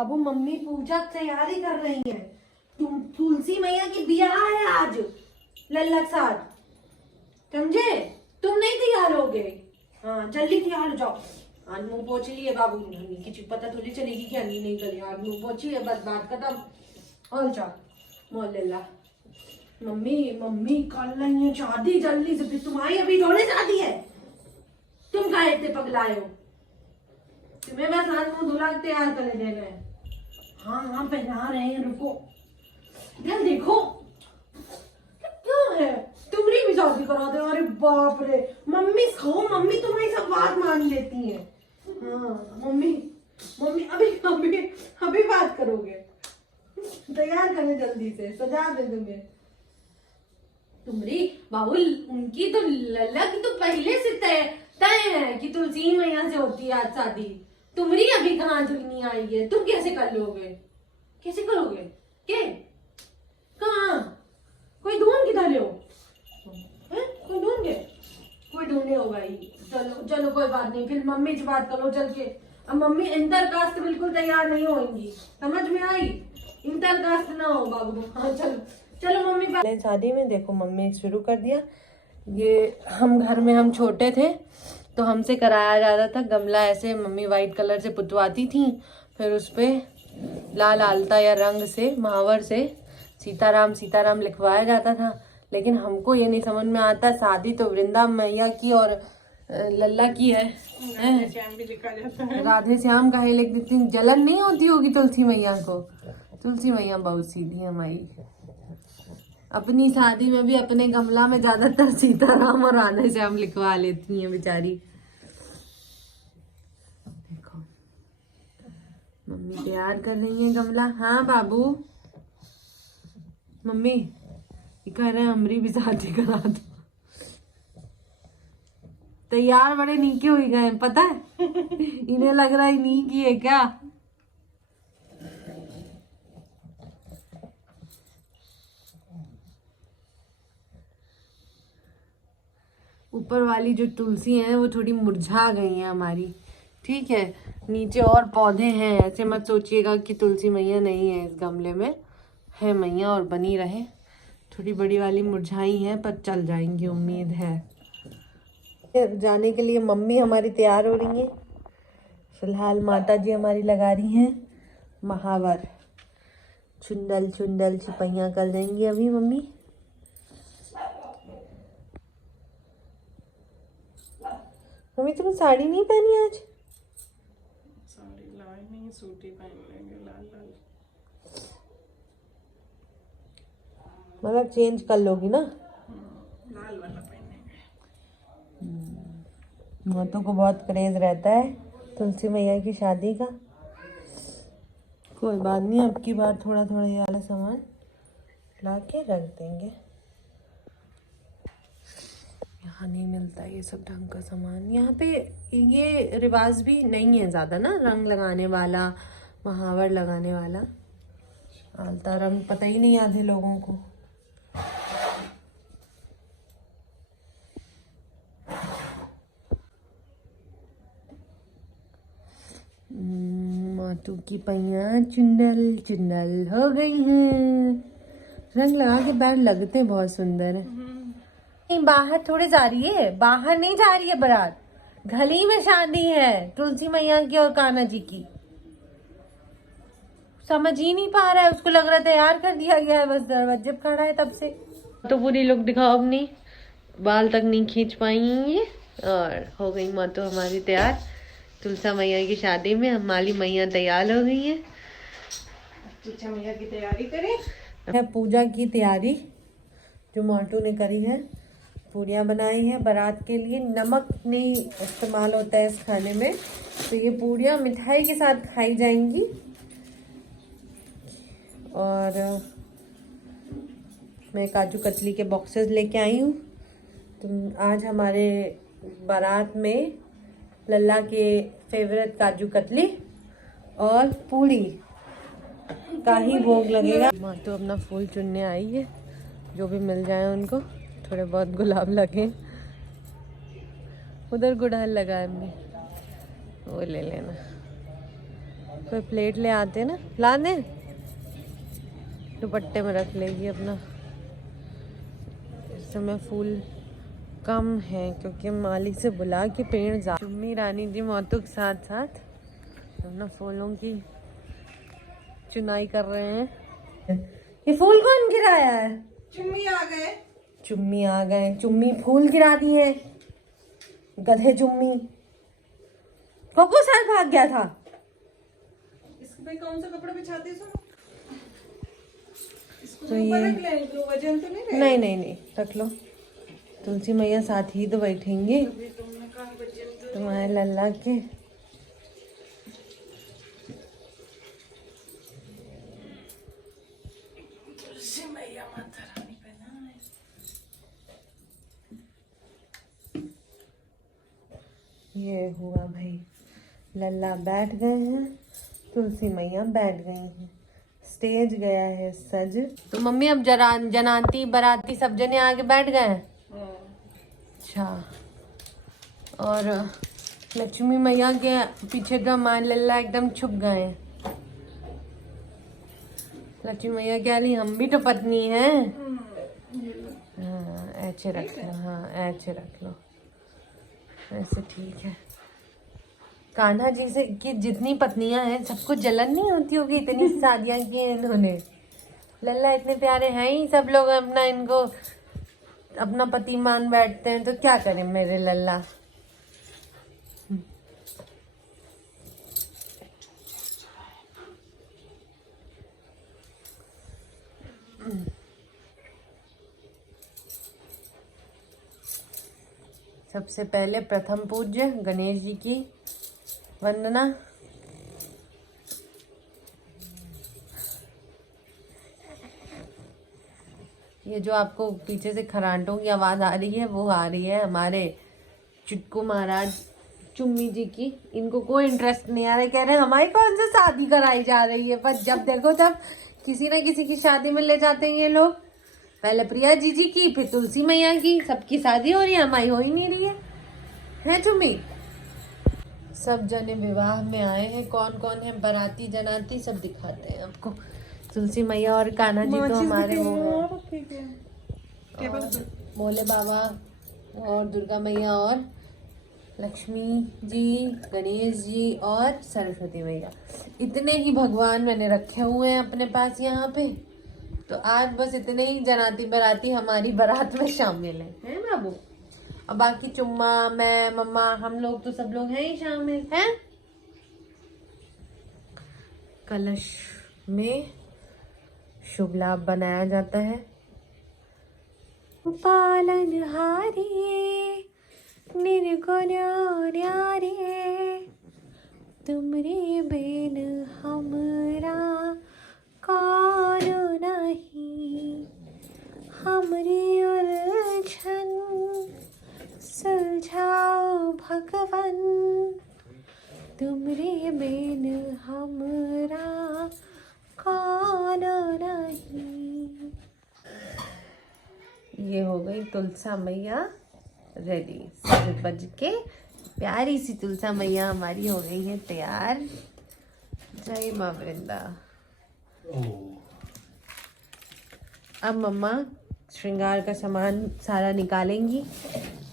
अब मम्मी पूजा तैयारी कर रही है। तुम तुलसी मैया की ब्याह है आज लल्ला के साथ, समझे? तुम नहीं तैयार हो गए? हाँ जल्दी तैयार हो जाओ। आज मुंह पोछ लिए बाबू, किसी पता थोड़ी चलेगी क्या नहीं करी। आज मुंह पोछिए, बस बात खत्म। और जा मोल लल्ला। मम्मी मम्मी कर रही है शादी जल्दी से, फिर तुम्हारी अभी थोड़ी शादी है। तुम काहे इतने पगलाए हो? तुम्हें बस हाथ मुंह धुला के तैयार कर देना है। हाँ हाँ पहना रहे हैं, रुको यार। देखो क्या है, तुम्हारी भी शादी करा दे। अरे बाप रे, मम्मी खाओ, मम्मी तुम्हारी सब बात मान लेती है। हाँ मम्मी मम्मी अभी अभी अभी बात करोगे। तैयार करें जल्दी से, सजा दे तुम्हें। तुम्हारी बाबुल उनकी तो लल्ला की तो पहले से तय है कि तुलसी मैया से होती है आज शादी। तुम्हारी अभी कहाँ तक नहीं आई है, तुम कैसे कर लोगे? कैसे करोगे? के कहाँ कोई ढूंढ के डाले हो? कोई ढूंढ के, कोई ढूंढे हो भाई। चलो चलो कोई बात नहीं, फिर मम्मी से बात करो चल के। अब मम्मी इंटर कास्ट बिल्कुल तैयार नहीं होंगी, समझ में आई? इंटर कास्ट ना हो बाबू। हाँ चलो चलो मम्मी। पहले शादी में देखो मम्मी शुरू कर दिया। ये हम घर में हम छोटे थे तो हमसे कराया जाता था गमला ऐसे, मम्मी वाइट कलर से पुतवाती थी, फिर उस पे लाल आलता या रंग से महावर से सीताराम सीताराम लिखवाया जाता था। लेकिन हमको ये नहीं समझ में आता, शादी तो वृंदावन मैया की और लल्ला की है, श्याम भी लिखा जाता है। राधे श्याम का है, लेकिन इतनी जलन नहीं होती होगी तुलसी मैया को। तुलसी मैया बहुत सीधी है हमारी। अपनी शादी में भी अपने गमला में ज्यादातर सीताराम और राधे श्याम लिखवा लेती हैं बेचारी। देखो मम्मी तैयार कर रही है गमला। हाँ बाबू, मम्मी ये कह रहे हैं हमारी भी शादी करा दो। तैयार बड़े नीके हुई गए, पता है? इन्हें लग रहा है नी की है क्या। ऊपर वाली जो तुलसी है वो थोड़ी मुरझा गई है हमारी, ठीक है। नीचे और पौधे हैं, ऐसे मत सोचिएगा कि तुलसी मैया नहीं है इस गमले में, है मैया और बनी रहे। थोड़ी बड़ी वाली मुरझाई है पर चल जाएंगी, उम्मीद है। जाने के लिए मम्मी हमारी तैयार हो रही है। फिलहाल माता जी हमारी लगा रही हैं महावर। चुंडल चुंडल सिपहियाँ कर देंगी अभी मम्मी। मम्मी तुम साड़ी नहीं पहनी आज? साड़ी लाए नहीं, सूट ही पहन लेंगे लाल लाल। मतलब चेंज कर लोगी ना? लाल वाला पहनेंगे। मातों को बहुत क्रेज रहता है तुलसी मैया की शादी का। कोई बात नहीं, अब की बार थोड़ा थोड़ा ये वाला सामान ला के रख देंगे। यहाँ नहीं मिलता ये सब ढंग का सामान। यहाँ पे ये रिवाज भी नहीं है ज़्यादा ना, रंग लगाने वाला, महावर लगाने वाला। आलता रंग पता ही नहीं आधे लोगों को। मातू की पहिया चुंडल चुंडल हो गई हैं। रंग लगा के बाहर लगते बहुत सुंदर है। नहीं बाहर थोड़े जा रही है, बाहर नहीं जा रही है बारात, गली में शादी है तुलसी मैया की और कान्हा जी की। समझ ही नहीं पा रहा है, उसको लग रहा है तैयार कर दिया गया है, बस दरवाजे पे खड़ा है तब से। तो पूरी लुक दिखाओ अपनी, बाल तक नहीं खींच पाई ये। और हो गई माँ तो हमारी तैयार तुलसा मैया की शादी में। हमारी मैया तैयार हो गई है। तुलसा मैया की तैयारी करें। पूजा की तैयारी जो माटू ने करी है, पूरियाँ बनाई हैं बारात के लिए। नमक नहीं इस्तेमाल होता है इस खाने में, तो ये पूरियाँ मिठाई के साथ खाई जाएंगी। और मैं काजू कतली के बॉक्सेस लेके आई हूँ। तो आज हमारे बारात में लल्ला के फेवरेट काजू कतली और पूड़ी का ही भोग लगेगा। माँ तो अपना फूल चुनने आई है, जो भी मिल जाए उनको। थोड़े बहुत गुलाब लगे, उधर गुड़हल लगा है, वो ले लेना। कोई प्लेट ले आते ना, ला दें, दुपट्टे में रख लेगी अपना। इस समय फूल कम है क्योंकि माली से बुला के पेड़ जा। चुम्मी रानी जी मौतों के साथ साथ अपना फूलों की चुनाई कर रहे हैं। ये फूल कौन गिराया है? चुम्मी आ गए। चुम्मी आ गए, चुम्मी फूल गिरा दिए, गधे चुम्मी। कोको सर भाग गया था। इसके पे कौन सा कपड़ा बिछाती हो? इसको तो ऊपर ये रख ले, तो वजन तो नहीं रहेगा? नहीं नहीं नहीं, रख लो। तुलसी मैया साथ ही तो बैठेंगे अभी तुमने कहा वजन तो तुम्हारे लल्ला के। तुलसी मैया माता रानी पहना है। ये हुआ भाई, लल्ला बैठ गए हैं, तुलसी मैया बैठ गई हैं, स्टेज गया है सज। तो मम्मी अब जनाती बाराती सब जने आगे बैठ गए हैं। अच्छा, और लक्ष्मी मैया के पीछे तो हमारे लल्ला एकदम छुप गए हैं। लक्ष्मी मैया क्या ली, हम भी तो पत्नी हैं। हाँ ऐसे रख लो, हाँ ऐसे रख लो, ऐसे ठीक है। कान्हा जी से की जितनी पत्नियां हैं सबको जलन नहीं होती होगी, इतनी शादियां की हैं इन्होंने। लल्ला इतने प्यारे हैं ही, सब लोग अपना इनको अपना पति मान बैठते हैं, तो क्या करें मेरे लल्ला। सबसे पहले प्रथम पूज्य गणेश जी की वंदना। ये जो आपको पीछे से खरांटों की आवाज आ रही है वो आ रही है हमारे चुटकू महाराज चुम्मी जी की। इनको कोई इंटरेस्ट नहीं आ रहा है, कह रहे हैं हमारी कौन सी शादी कराई जा रही है। पर जब देखो तब किसी ना किसी की शादी में ले जाते हैं ये लोग। पहले प्रिया जीजी की, फिर तुलसी मैया की, सबकी शादी हो रही है, हमारी हो ही नहीं रही है चुम्मी। सब जने विवाह में आए हैं, कौन कौन है बाराती जनाती सब दिखाते हैं आपको। तुलसी मैया और कान्हा जी तो हमारे वो हैं, और भोले बाबा और दुर्गा मैया और लक्ष्मी जी, गणेश जी और सरस्वती मैया, इतने ही भगवान मैंने रखे हुए हैं अपने पास यहाँ पे। तो आज बस इतने ही जनाती बाराती हमारी बारात में शामिल हैं बाबू। और बाकी चुम्मा, मैं, मम्मा, हम लोग तो सब लोग हैं ही शामिल हैं। कलश में शुभ लाभ बनाया जाता है। पालनहारी निर्गुण न्यारे, तुमरे बिन हमरा कौन नहीं, हमरी उलझन सुलझाओ भगवन, तुमरे बिन हमरा कौन नहीं। ये हो गई तुलसा मैया रेडी, सज बज के प्यारी सी तुलसा मैया हमारी हो गई है तैयार। जय माँ वृंदा। अब मम्मा श्रृंगार का सामान सारा निकालेंगी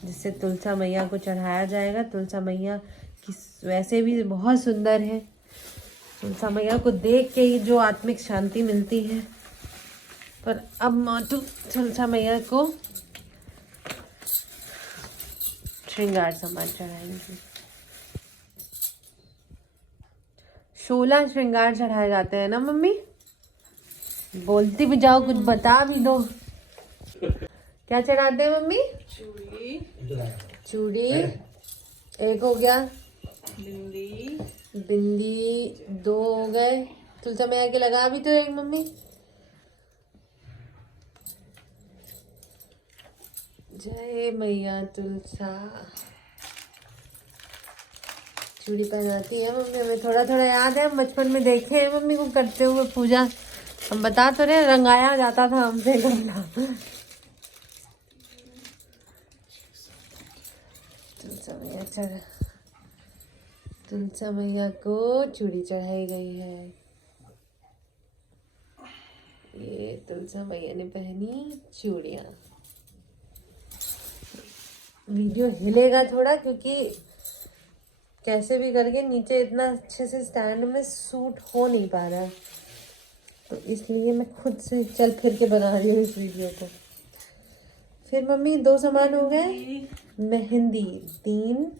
जिससे तुलसा मैया को चढ़ाया जाएगा। तुलसा मैया की वैसे भी बहुत सुंदर है, तुलसा मैया को देख के ही जो आत्मिक शांति मिलती है। पर अब मातु तुलसा मैया को श्रृंगार सामान चढ़ाएंगे। 16 श्रृंगार चढ़ाए जाते हैं ना मम्मी? बोलती भी जाओ, कुछ बता भी दो। क्या चढ़ाते हैं मम्मी? चूड़ी, चूड़ी एक हो गया, बिंदी, बिंदी 2 हो गए। तुलसा मैया के लगा भी तो एक मम्मी। जय मैया तुलसा। चूड़ी पहनाती है मम्मी, हमें थोड़ा थोड़ा याद है, हम बचपन में देखे हैं मम्मी को करते हुए पूजा। हम बता तो रहे, रंगाया जाता था हमसे गमला। तुलसा मैया चढ़ तुलसा मैया को चूड़ी चढ़ाई गई है। ये तुलसा मैया ने पहनी चूड़ियां। वीडियो हिलेगा थोड़ा क्योंकि कैसे भी करके नीचे इतना अच्छे से स्टैंड में सूट हो नहीं पा रहा है, तो इसलिए मैं खुद से चल फिर के बना रही हूँ इस वीडियो को। फिर मम्मी 2 सामान हो गए, मेहंदी 3,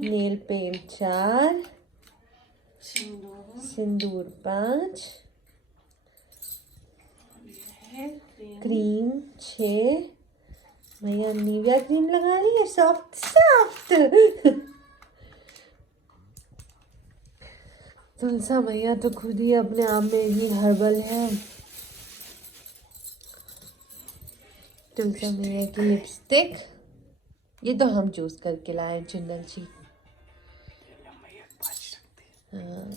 नेल पेंट 4, सिंदूर 5, क्रीम 6। भैया निविया क्रीम लगा रही है सॉफ्ट सॉफ्ट। तुलसा मैया तो खुद ही अपने आप में ही हर्बल है। तुलसा मैया की लिपस्टिक ये तो हम चूज करके लाए चुन्नल जी। हाँ,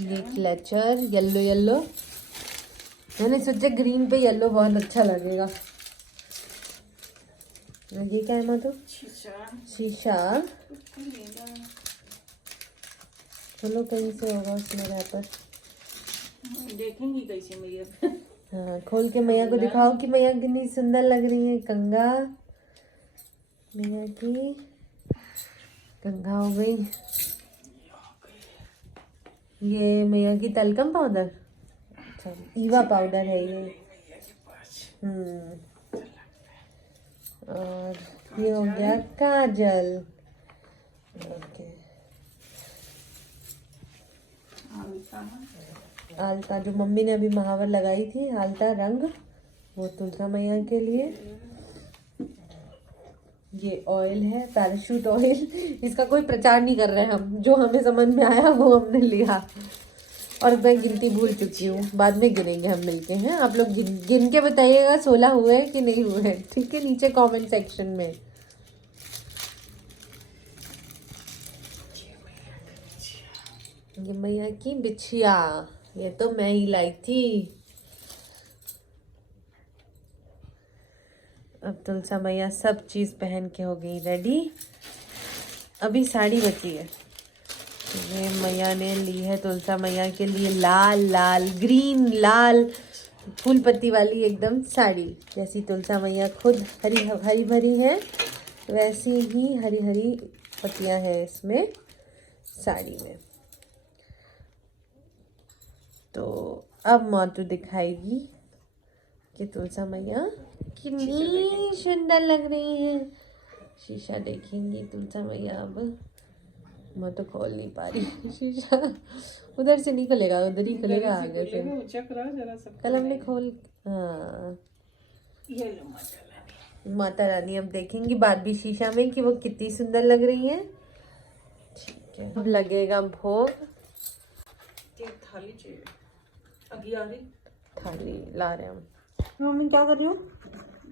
ये क्लचर येलो येलो, मैंने सोचा ग्रीन पे येलो बहुत अच्छा लगेगा। ये क्या है माधु? शीशा। चलो कहीं से होगा उसमें रैपर, देखेंगी कैसे मैया। हाँ, खोल के मैया को दिखाओ कि मैया कितनी सुंदर लग रही है। कंघा, मैया की कंघा हो गई। ये मैया की तलकम पाउडर, अच्छा ईवा पाउडर है ये। और ये हो गया काजल। ओके, आलता जो मम्मी ने अभी महावर लगाई थी, आलता रंग, वो तुलसा मैया के लिए। ये ऑयल है पैराशूट ऑयल, इसका कोई प्रचार नहीं कर रहे हैं हम, जो हमें समझ में आया वो हमने लिया। और मैं गिनती भूल चुकी हूँ, बाद में गिनेंगे हम मिलके हैं। आप लोग गिन के बताइएगा 16 हुए हैं कि नहीं हुए हैं, ठीक है, नीचे कमेंट सेक्शन में। ये मैया की बिछिया, ये तो मैं ही लाई थी। अब तुलसा मैया सब चीज पहन के हो गई रेडी। अभी साड़ी बची है। ये मैया ने ली है तुलसा मैया के लिए लाल लाल ग्रीन लाल फूल पत्ती वाली एकदम साड़ी, जैसी तुलसा मैया खुद हरी हरी भरी है वैसी ही हरी हरी पत्तियां हैं इसमें साड़ी में। तो अब मातू दिखाएगी कि तुलसा मैया कितनी सुंदर लग रही है। शीशा देखेंगी तुलसा मैया। अब मैं तो खोल नहीं पा रही शीशा, उधर से नहीं खुलेगा, उधर ही खुलेगा आगे से। कल हमने खोल, हाँ माता रानी अब देखेंगी बारबी शीशा में कि वो कितनी सुंदर लग रही है। ठीक है, अब लगेगा भोग। थाली चाहिए, अगियारी थाली ला रहे हम। मम्मी क्या कर रही हो?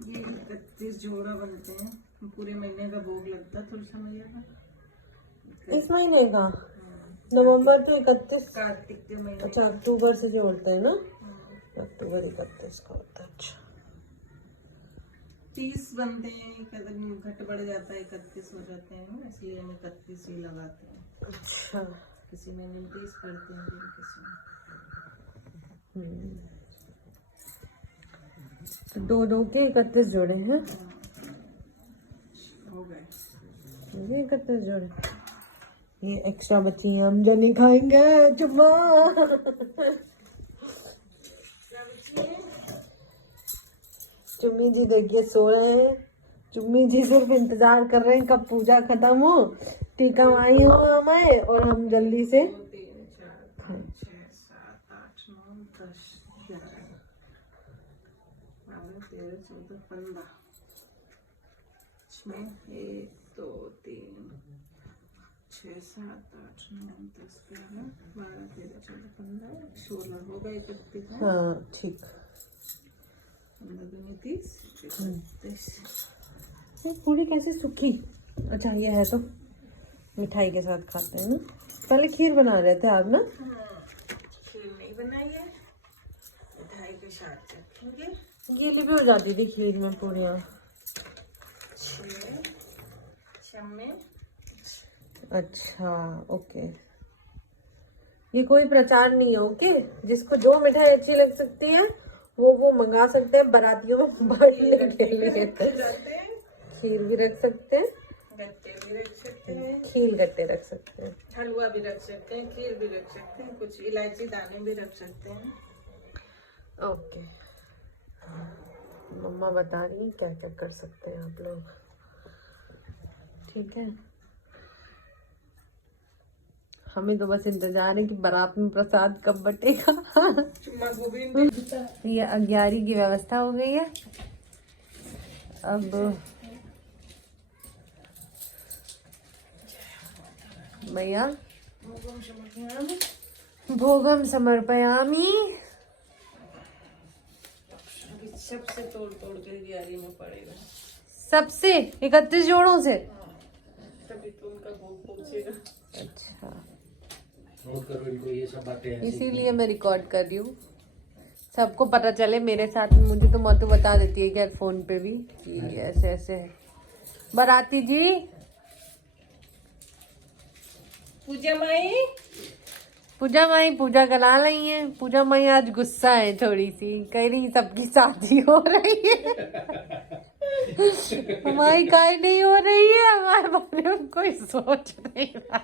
ये 31 जोड़ा बनते हैं, पूरे महीने का भोग लगता है तुलसा मैया का। इस महीने का नवंबर तो 31, कार्तिक के महीने। अच्छा अक्टूबर से जोड़ते हैं ना, अक्टूबर 31 का होता है। अच्छा 30 बनते हैं, कभी घट बढ़ जाता है, 31 हो जाते हैं ना, इसलिए हम 31 ही लगाते हैं। अच्छा, किसी महीने में 30 पड़ते हैं, किसी में तो दो दो के 31 जोड़े हैं। हो गए 31 जोड़े। ये एक्स्ट्रा बची हैं, हम जो नहीं खाएंगे। चुम्मा चुम्मी जी देखिए सो रहे हैं। चुम्मी जी सिर्फ इंतजार कर रहे हैं कब पूजा खत्म हो, टीका माई हो हमें, और हम जल्दी से 2 3 4 5 6 7 8 9 10 11 12 13 14 15 इसमें 1 2 3 6 7 8 9 10 11 12 13 14 15 16 हो गए 31। हाँ ठीक। 15 दूनी 30 31। पूरी कैसे सूखी? अच्छा ये है तो मिठाई के साथ खाते हैं ना। पहले खीर बना रहे थे आप ना? खीर नहीं बनाई है, मिठाई के साथ रखेंगे। गीली भी हो जाती थी खीर में पूरियाँ। 6 चम्मच अच्छा ओके, ये कोई प्रचार नहीं है। ओके, जिसको जो मिठाई अच्छी लग सकती है वो मंगा सकते हैं बारातियों में बांटने के लिए। खीर भी रख सकते हैं, गट्टे भी रख सकते हैं, खीर गट्टे रख सकते हैं, हलवा भी रख सकते हैं, खीर भी रख सकते हैं, कुछ इलायची दाने भी रख सकते हैं। ओके, मम्मा बता रही हैं क्या क्या कर सकते हैं आप लोग। ठीक है, हमें तो बस इंतजार है कि बारात में प्रसाद कब बटेगा। ये 11 की व्यवस्था हो गई है। अब भैया भोगम समर्पयामी। सबसे तोड़ तोड़ के तैयारी में पड़ेगा, सबसे 31 जोड़ों से। तभी तो उनका भोग पहुंचेगा। अच्छा, नोट करो इनको ये सब बातें। इसीलिए मैं रिकॉर्ड कर रही हूँ, सबको पता चले। मेरे साथ में मुझे तो मोतू बता देती है क्या फोन पे भी कि ऐसे ऐसे है। बाराती जी, पूजा माई, पूजा माई पूजा करा रही है। पूजा माई आज गुस्सा है थोड़ी सी, कह रही सबकी शादी हो रही है, हमारी काहे नहीं हो रही है, हमारे बारे में कोई सोच नहीं रहा।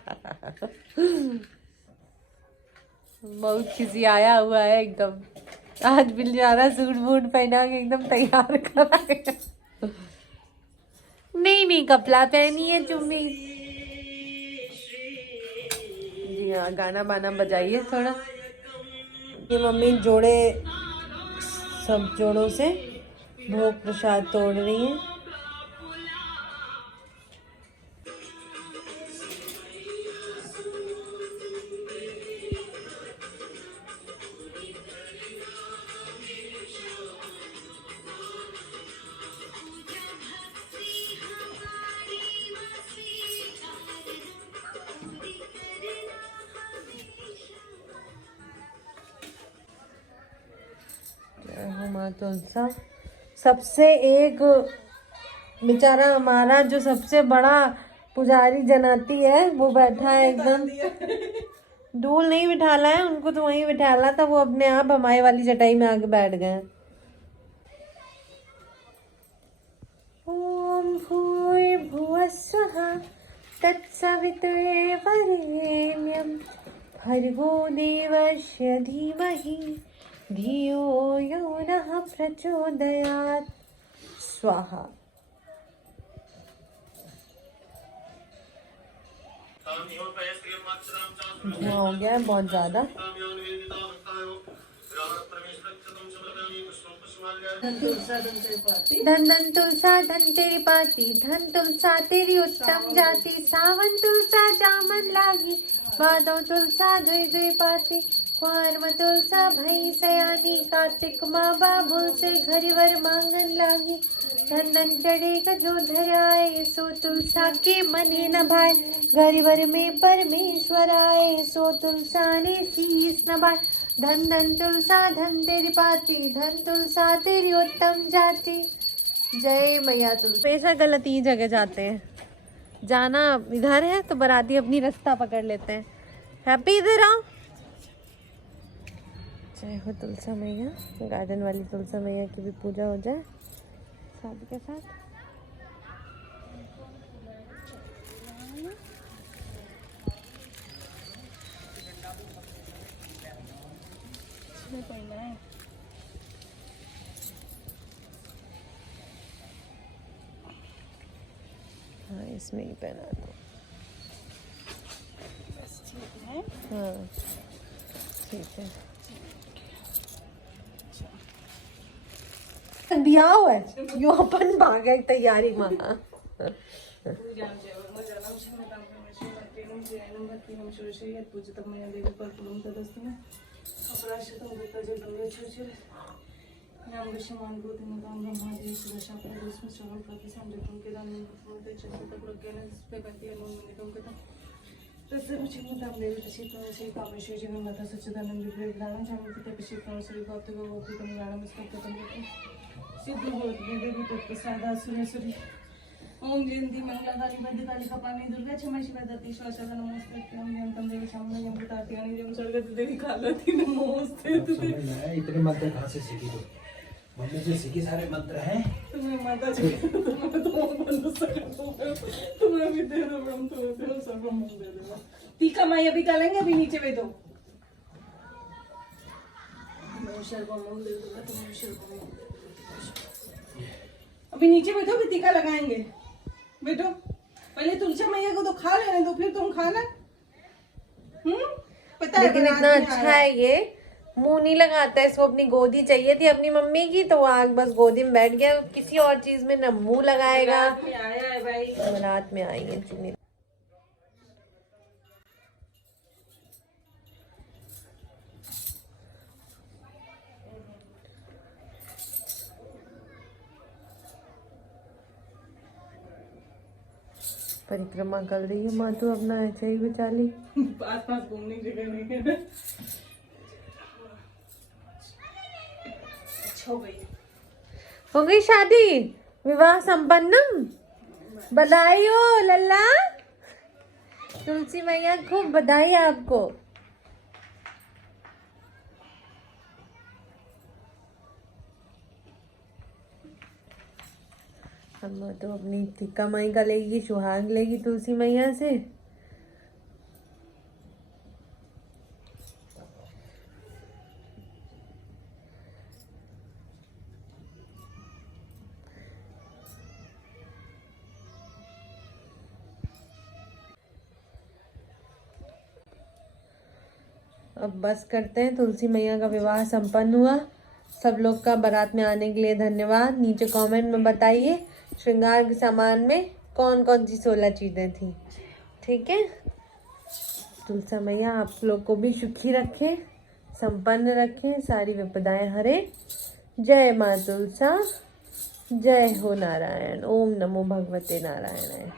बहुत किसी आया हुआ है एकदम, आज मिल जा रहा सूट बूट पहना के एकदम तैयार करा है। नहीं कपड़ा पहनी है चुम्मी। जी हाँ, गाना बाना बजाइए थोड़ा। ये मम्मी जोड़े, सब जोड़ों से भोग प्रसाद तोड़ रही है। तुलसा सबसे एक बेचारा हमारा जो सबसे बड़ा पुजारी जनाती है वो बैठा है एकदम, डूल नहीं बिठाला है उनको, तो वहीं बिठाला था, वो अपने आप हमारे वाली चटाई में आके बैठ गए। ओम भूर्भुवः स्वः तत्सवितुर्वरेण्यं भर्गो देवस्य धीमहि धियो यो नः प्रचोदयात् स्वाहा। धुआं हो गया है बहुत ज्यादा। धन तुलसा धन तेरी पाती, धन तुलसा तेरी उत्तम जाति, सावन तुलसा जामन लागी, भादो तुलसा दुई दुई पाती, कुंवर तुलसा भई सयानी, कार्तिक माँ बाबुल से घरिवर मांगन लागी, धन चढ़ेगा जो धर आए, सो तुलसा के मने न भाए, घरिवर में परमेश्वर आए, सो तुलसा ने शीस नभाए। धन तुलसा धन तेरी पाती, धन तुलसा तेरी उत्तम जाति। जय मैया तुलसी। हमेशा गलत ही जगह जाते हैं, जाना इधर है तो बाराती अपनी रास्ता पकड़ लेते हैं। हैप्पी इधर आओ। जय हो तुलसा मैया। गार्डन वाली तुलसा मैया की भी पूजा हो जाए शादी के साथ। हाँ इसमें ही पहना दो। हाँ ठीक है। दिया हुआ है यो अपन भागे तैयारी में। ओम जयंती मंगलाकाली भद्रकाली कपालिनी दुर्गा क्षमा शिवा दत्ती श्वासदा नमस्ते ओम जयंतम देवी शामला जयंताती आणि जयं स्वर्गत देवी कालती नमस्ते अब समझ में आया इतने मंत्र कहाँ से सीखी तो मम्मी से सीखी सारे मंत्र हैं। तुम्हें माता जी तुम्हें तो बंद तुम्हें भी दे दो ब्रह्म तुम्हें दे सब ब्रह्म दे दो टीका माई अभी डालेंगे अभी नीचे वे दो अभी नीचे बैठो फिर टीका लगाएंगे बैठो पहले तुलसी मैया को तो खा लेने दो फिर तुम खाना पता है लेकिन इतना अच्छा है ये, मुंह नहीं लगाता है इसको, अपनी गोदी चाहिए थी अपनी मम्मी की तो वो आग बस गोदी में बैठ गया, किसी और चीज में ना मुंह लगाएगा। आया है भाई रात में आई है चुन्नी। परिक्रमा कर रही है माँ तो अपना ऐसे ही बचा ली। पास पास घूमने की जगह नहीं है अच्छा हो गई शादी, विवाह संपन्नम, बधाई हो लल्ला, तुलसी मैया खूब बधाई आपको। हम तो अपनी टीका माई का लेगी, सुहाग लेगी तुलसी मैया से। अब बस करते हैं, तुलसी मैया का विवाह संपन्न हुआ। सब लोग का बारात में आने के लिए धन्यवाद। नीचे कमेंट में बताइए श्रृंगार के सामान में कौन कौन सी 16 चीजें थी। ठीक है, तुलसी मैया आप लोग को भी सुखी रखे, संपन्न रखे, सारी विपदाएं हरे। जय माँ तुलसा, जय हो नारायण। ओम नमो भगवते नारायणाय।